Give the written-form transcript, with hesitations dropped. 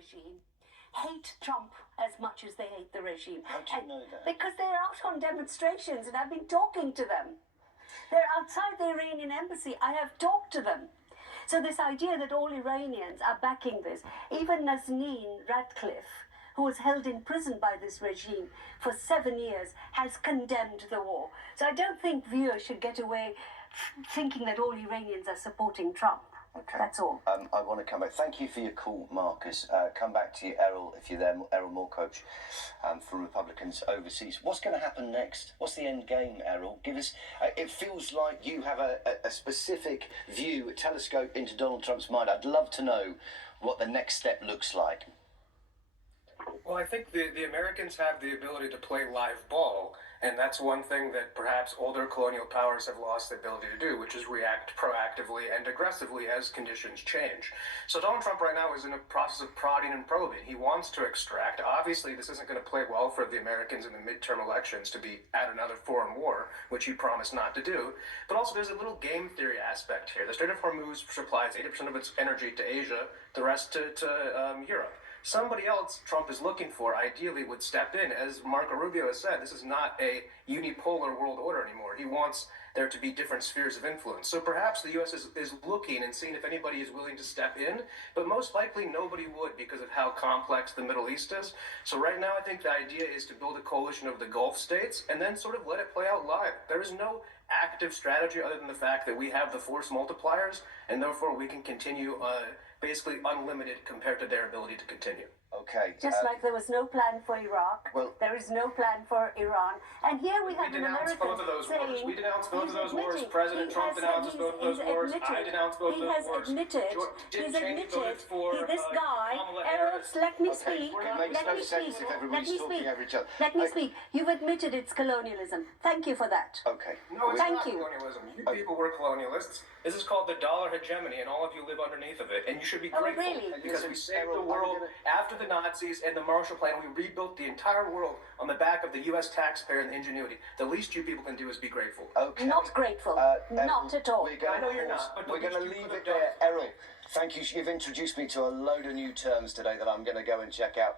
regime hate Trump as much as they hate the regime. How do you know that? Because they're out on demonstrations and I've been talking to them. They're outside the Iranian embassy. I have talked to them. So this idea that all Iranians are backing this, even Nazanin Ratcliffe, who was held in prison by this regime for 7 years, has condemned the war. So I don't think viewers should get away thinking that all Iranians are supporting Trump. Okay. That's all. I want to come back. Thank you for your call, Marcus. Come back to you, Errol, if you're there. Errol Moorcoach from Republicans Overseas. What's going to happen next? What's the end game, Errol? Give us. It feels like you have a specific view, a telescope into Donald Trump's mind. I'd love to know what the next step looks like. Well, I think the Americans have the ability to play live ball, and that's one thing that perhaps older colonial powers have lost the ability to do, which is react proactively and aggressively as conditions change. So Donald Trump right now is in a process of prodding and probing. He wants to extract. Obviously, this isn't going to play well for the Americans in the midterm elections to be at another foreign war, which he promised not to do. But also there's a little game theory aspect here. The Strait of Hormuz supplies 80% of its energy to Asia, the rest to Europe. Somebody else Trump is looking for, ideally, would step in. As Marco Rubio has said, this is not a unipolar world order anymore. He wants there to be different spheres of influence. So perhaps the U.S. is looking and seeing if anybody is willing to step in, but most likely nobody would because of how complex the Middle East is. So right now I think the idea is to build a coalition of the Gulf states and then sort of let it play out live. There is no active strategy other than the fact that we have the force multipliers, and therefore we can continue basically unlimited compared to their ability to continue. Okay. Just like there was no plan for Iraq, well, there is no plan for Iran. And here we have an American both of those wars. saying... We denounced both of those wars. admitting- President he Trump has denounces said both of those he's wars. admitted- I denounce both of those wars. He has admitted, this guy, Kamala Errol, Harris. let me Okay, speak, it makes let no me sense speak, if everybody's let me talking speak, over each other. let me speak. You've admitted it's colonialism. Thank you for that. Okay. No, it's Thank not you. colonialism. You people were colonialists. This is called the dollar hegemony, and all of you live underneath of it. And you should be Oh, grateful really? because we saved the Errol, world after the Nazis and the Marshall Plan. We rebuilt the entire world on the back of the U.S. taxpayer and the ingenuity. The least you people can do is be grateful. Okay. Not grateful. Not at all. I know you're not, but We're going to the least you leave could it have there. done. Errol, thank you. You've introduced me to a load of new terms today that I'm going to go and check out.